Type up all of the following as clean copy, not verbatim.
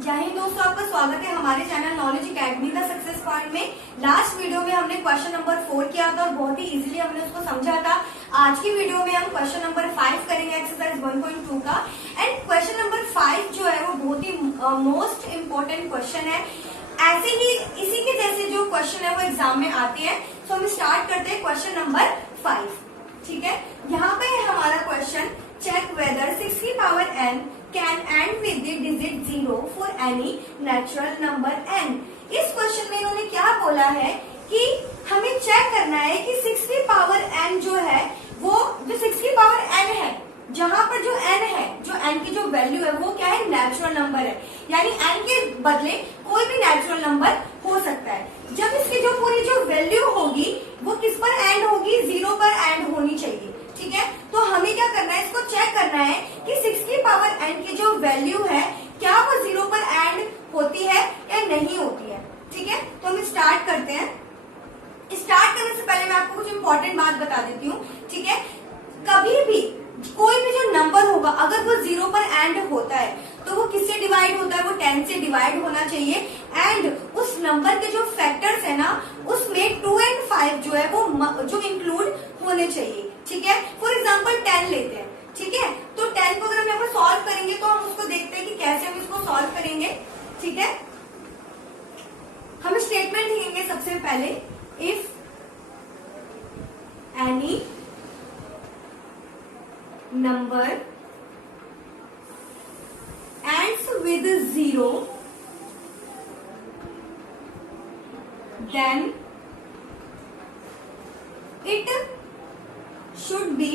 जय हिंद दोस्तों, आपका स्वागत है हमारे चैनल नॉलेज एकेडमी का सक्सेस पॉइंट में। लास्ट वीडियो में हमने क्वेश्चन नंबर 4 किया था और बहुत ही इजीली हमने उसको समझा था। आज की वीडियो में हम क्वेश्चन नंबर 5 करेंगे एक्सरसाइज 1.2 का। एंड क्वेश्चन नंबर 5 जो है वो बहुत ही मोस्ट इम्पोर्टेंट क्वेश्चन है। ऐसे ही इसी के जैसे जो क्वेश्चन है वो एग्जाम में आते हैं। तो हम स्टार्ट करते हैं क्वेश्चन नंबर 5। ठीक है, यहाँ पे है हमारा क्वेश्चन, चेक वेदर 6 की power n can end with the digit 0 for any natural number n। इस क्वेश्चन में इन्होंने क्या बोला है कि हमें चेक करना है कि 6 की पावर n जो है वो जो 6 की पावर n है, जहां पर जो n है, जो n की जो वैल्यू है वो क्या है, नेचुरल नंबर है। यानी n के बदले कोई भी नेचुरल नंबर हो सकता है। जब इसकी जो पूरी जो वैल्यू होगी वो किस पर एंड होगी, 0 पर एंड होनी चाहिए। ठीक है, तो हमें क्या करना है, इसको चेक करना है कि 6 की पावर n की जो वैल्यू है क्या वो 0 पर एंड होती है या नहीं होती है। ठीक है, तो हम स्टार्ट करते हैं। स्टार्ट करने से पहले मैं आपको कुछ इंपॉर्टेंट बात बता देती हूँ। ठीक है, कभी भी कोई भी जो नंबर होगा अगर वो 0 पर एंड होता है तो वो किससे डिवाइड होता है, वो 10 से डिवाइड होना चाहिए। एंड उस नंबर के जो फैक्टर्स है ना उसमें 2 और 5 जो है वो जो इंक्लूड होने चाहिए। ठीक है, फॉर एग्जाम्पल 10 लेते हैं। ठीक है, तो 10 को अगर हम यहाँ पर सॉल्व करेंगे तो हम उसको देखते हैं कि कैसे हम इसको सॉल्व करेंगे। ठीक है, हम स्टेटमेंट लिखेंगे सबसे पहले, if any number ends with 0 then it should be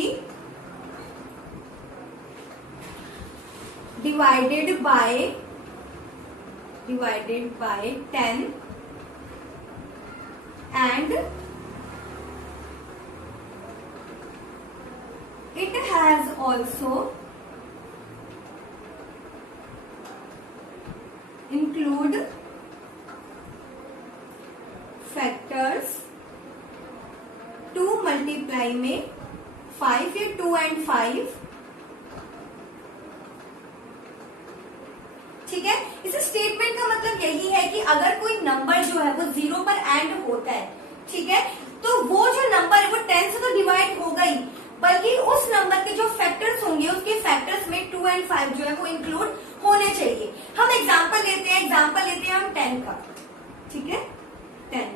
divided by 10 and it has also include factors 2 multiply में 5 या 2 और 5। ठीक है, इस स्टेटमेंट का मतलब यही है कि अगर कोई नंबर जो है वो 0 पर एंड होता है, ठीक है, तो वो जो नंबर है वो 10 से तो डिवाइड होगा ही, बल्कि उस नंबर के जो फैक्टर्स होंगे उसके फैक्टर्स में 2 और 5 जो है वो इंक्लूड होने चाहिए। हम एग्जांपल लेते हैं हम 10 का। ठीक है, 10।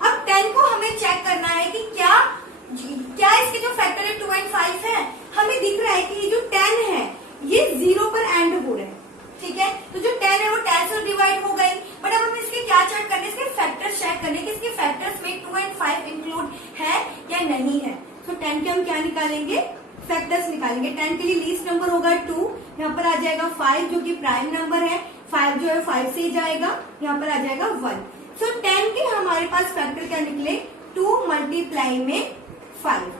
अब 10 को हमें चेक करना है कि क्या इसके जो फैक्टर है 2 और 5 है। हमें दिख रहा है कि ये जो 10 है ये 0 पर एंड हो रहा है। ठीक है, तो जो 10 है वो 10 से डिवाइड हो गई। बट अब हमें इसके क्या चेक करने, इसके फैक्टर्स चेक करने कि इसके फैक्टर्स में 2 और 5 इंक्लूड है या नहीं है। तो 10 के हम क्या निकालेंगे, फैक्टर्स निकालेंगे। 10 के लिए लीस्ट नंबर होगा 2, यहाँ पर आ जाएगा 5 जो कि प्राइम नंबर है, 5 जो है 5 से ही जाएगा, यहाँ पर आ जाएगा 1। सो 10 के हमारे पास फैक्टर क्या निकले, 2 मल्टीप्लाई में 5।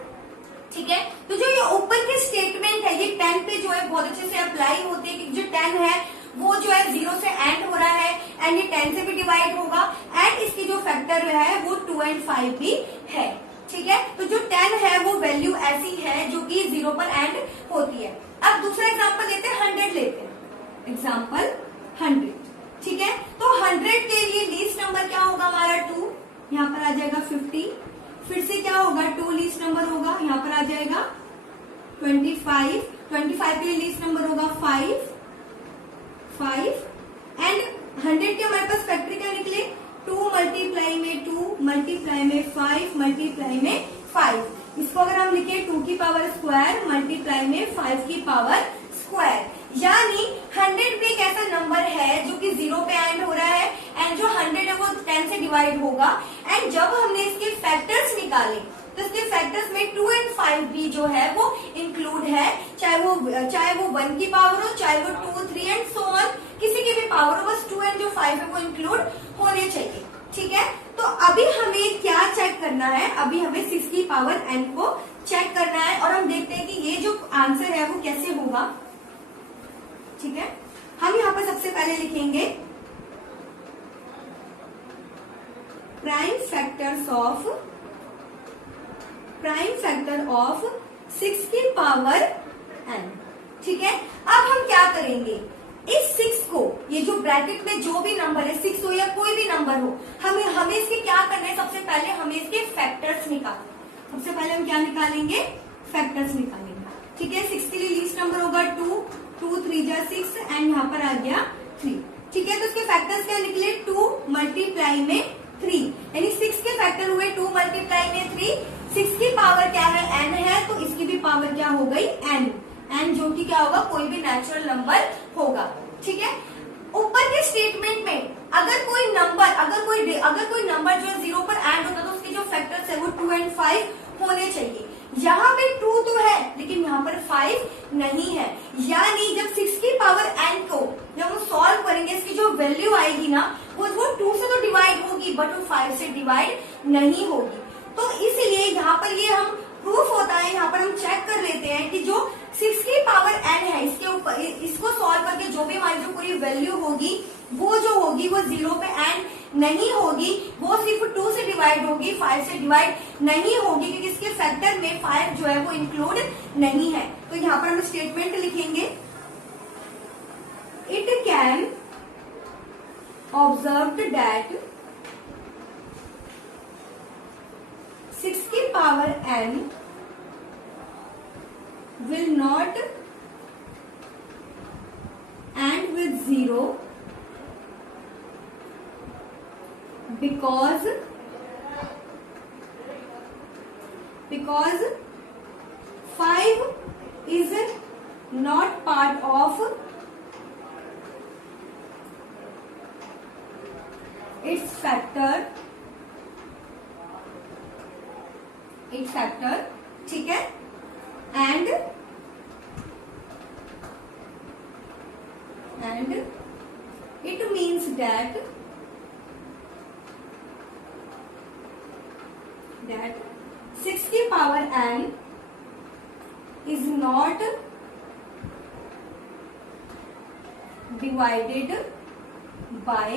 ठीक है, तो जो ये ऊपर के स्टेटमेंट है ये 10 पे जो है बहुत अच्छे से अप्लाई होती है कि जो 10 है वो जो है 0 से एंड हो रहा है एंड ये 10 से भी डिवाइड होगा एंड इसकी जो फैक्टर है वो 2 और 5 भी है। ठीक है, तो जो 10 है वो वैल्यू ऐसी है जो कि 0 पर एंड होती है। अब दूसरा एग्जांपल लेते हैं, 100 लेते हैं। एग्जांपल 100। ठीक है, तो 100 के लिए लीस्ट नंबर क्या होगा हमारा 2, यहाँ पर आ जाएगा 50। फिर से क्या होगा, 2 लीस्ट नंबर होगा, यहाँ पर आ जाएगा 25। 25 के लिए लीस्ट नंबर होगा 5 एंड 100 के हमारे पास फैक्टर क्या निकले, 2 मल्टीप्लाई में 2 मल्टीप्लाई में 5 मल्टीप्लाई में 5। इसको अगर हम लिखे 2 की पावर स्क्वायर मल्टीप्लाई में 5 की पावर स्क्वायर, यानी 100 भी एक ऐसा नंबर है जो कि 0 पे एंड हो रहा है एंड जो 100 है वो 10 से डिवाइड होगा। एंड जब हमने इसके फैक्टर्स निकाले तो इसके फैक्टर्स में 2 और 5 भी जो है वो इंक्लूड है, चाहे वो 1 की पावर हो, चाहे वो 2, 3 एंड सो ऑन, किसी की भी पावर हो, बस 2 और जो 5 है वो इंक्लूड होने चाहिए। ठीक है, तो अभी हमें क्या चेक करना है, अभी हमें 6 की पावर n को चेक करना है और हम देखते हैं कि ये जो आंसर है वो कैसे होगा। ठीक है, हम यहाँ पर सबसे पहले लिखेंगे प्राइम फैक्टर ऑफ 6 की पावर n। ठीक है, अब हम क्या करेंगे, इस 6 को, ये जो ब्रैकेट में जो भी नंबर है 6 हो या कोई भी नंबर हो, हमें इसके क्या करना है, सबसे पहले हमें इसके फैक्टर्स निकालना। सबसे पहले हम क्या निकालेंगे, फैक्टर्स निकालेंगे। ठीक है, 6 के लिए लीस्ट नंबर होगा 2, 2 3 जा 6 एंड यहाँ पर आ गया 3। ठीक है, तो इसके फैक्टर्स क्या निकले, 2 मल्टीप्लाई में 3, यानी 6 के फैक्टर हुए 2 मल्टीप्लाई में 3। 6 की पावर क्या है, n है, तो इसकी भी पावर क्या हो गई, n जो कि क्या होगा, कोई भी नेचुरल नंबर होगा। ठीक है, ऊपर के स्टेटमेंट में अगर कोई नंबर जो है 0 पर एंड होता तो उसके जो फैक्टर्स है वो 2 और 5 होने चाहिए। यहाँ पे 2 तो है लेकिन यहाँ पर 5 नहीं है, यानी जब 6 की पावर n को जब हम सॉल्व करेंगे, इसकी जो वैल्यू आएगी ना वो 2 से तो डिवाइड होगी बट वो 5 से डिवाइड नहीं होगी। तो इसलिए यहाँ पर ये हम प्रूफ होता है, यहाँ पर हम चेक कर लेते हैं कि जो 6 की पावर n है, इसके ऊपर इसको सॉल्व करके जो भी हमारी जो पूरी वैल्यू होगी वो 0 पे एंड नहीं होगी, वो सिर्फ 2 से डिवाइड होगी, 5 से डिवाइड नहीं होगी, क्योंकि इसके फैक्टर में 5 जो है वो इंक्लूड नहीं है। तो यहाँ पर हम स्टेटमेंट लिखेंगे, इट कैन ऑब्जर्व्ड दैट 6 की power n will not end with 0 because 5 is not part of its factor। ठीक है, and it means that 6 की power n is not divided by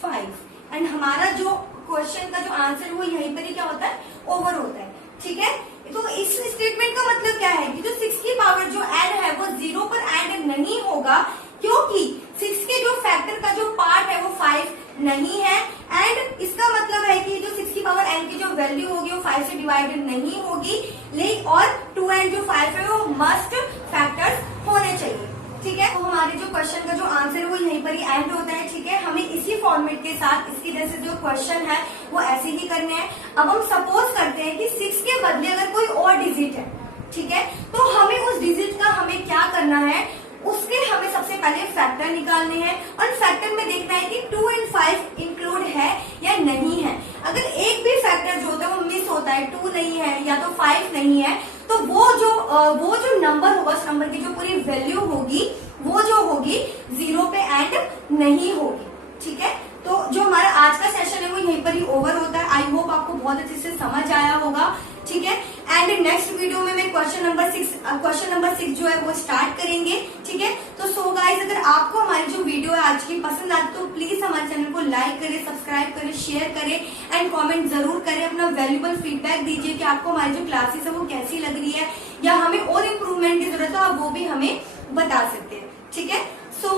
5 and हमारा जो क्वेश्चन का जो आंसर वो यहीं पर ही क्या होता है, ओवर होता है। ठीक है, तो इस स्टेटमेंट का मतलब क्या है कि जो 6 की पावर जो n है वो 0 पर एंड नहीं होगा, क्योंकि 6 के जो फैक्टर का जो पार्ट है वो 5 नहीं है, एंड इसका मतलब है कि जो 6 की पावर n की जो वैल्यू होगी वो 5 से डिवाइडेड नहीं होगी, लेकिन और 2 एंड जो 5 है वो मस्ट फैक्टर्स होने चाहिए। ठीक है, तो हमारे जो क्वेश्चन का जो आंसर है वो यहीं पर ही एंड होता है। ठीक है, हमें इसी फॉर्मेट के साथ इसकी जैसे जो क्वेश्चन है वो ऐसे ही करने हैं। अब हम सपोज करते हैं कि 6 के बदले अगर कोई और डिजिट है, ठीक है, तो हमें उस डिजिट का हमें क्या करना है, उसके हमें सबसे पहले फैक्टर निकालने हैं और फैक्टर में देखना है कि 2 और 5 इंक्लूड है या नहीं है। अगर एक भी फैक्टर जो होता है वो मिस होता है, 2 नहीं है या तो 5 नहीं है, तो वो जो नंबर होगा, उस नंबर की जो पूरी वैल्यू होगी वो जो होगी 0 पे एंड नहीं होगी। ठीक है, तो जो हमारा आज का सेशन है वो यहीं पर ही ओवर होता है। आई होप आपको बहुत अच्छे से समझ आया होगा। ठीक है, एंड नेक्स्ट वीडियो में मैं क्वेश्चन नंबर 6 जो है वो स्टार्ट करेंगे। ठीक है, तो सो गाइस, अगर आपको हमारी जो वीडियो है आज की पसंद आती तो प्लीज हमारे चैनल को लाइक करें, सब्सक्राइब करें, शेयर करें एंड कमेंट जरूर करें। अपना वैल्यूबल फीडबैक दीजिए कि आपको हमारी जो क्लासेस है वो कैसी लग रही है या हमें और इम्प्रूवमेंट की जरूरत है, आप वो भी हमें बता सकते हैं। ठीक है, so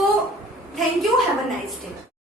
thank you, have a nice day.